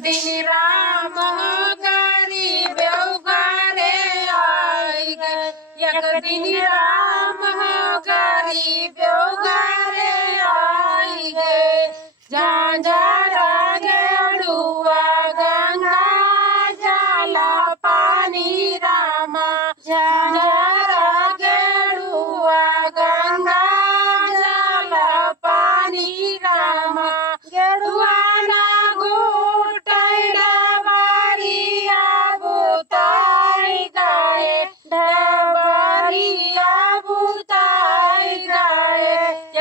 दिन राम गरीब बेवगारे आई गए। एक दिन राम गरीब बेवगारे आई गए। झांझरा गेड़ुआ गंगा जाला पानी रामा। झांझरा गेड़ुआ गंगा जाला पानी रामा। गेड़ुआ ना घोटैला बारिया बुताई गए। ढबरिया बुताई गए।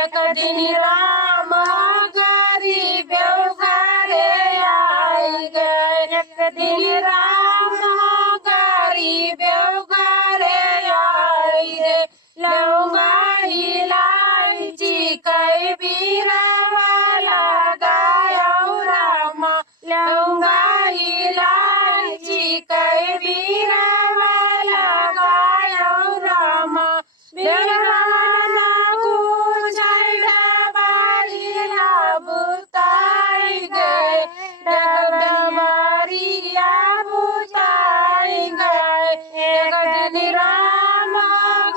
एक दिन राम गरीब बेवगारे आई गए। एक दिन राम गरीब बेवगारे आई गए। लौंगा इलायची कई बीरावा लगायो रामा। लौंगा इलायची कई बीरावा लगायो रामा। बेराना कुचैला बारिया बुताई गए। डबरिया बुताई गए। एक दिन राम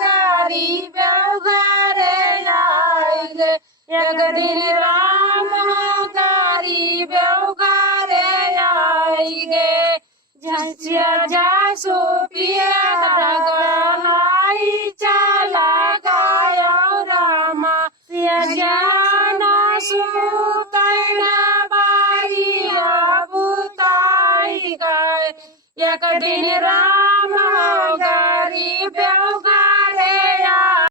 गरीब बेवगारे आई गए। एक दिन राम गरीब बेवगारे आई गए। झंझिया जासु पिया गलाई चला गायो रामा। जाना सुतैला बारिया बुताई गए। एक दिन राम गरीब बेवगारे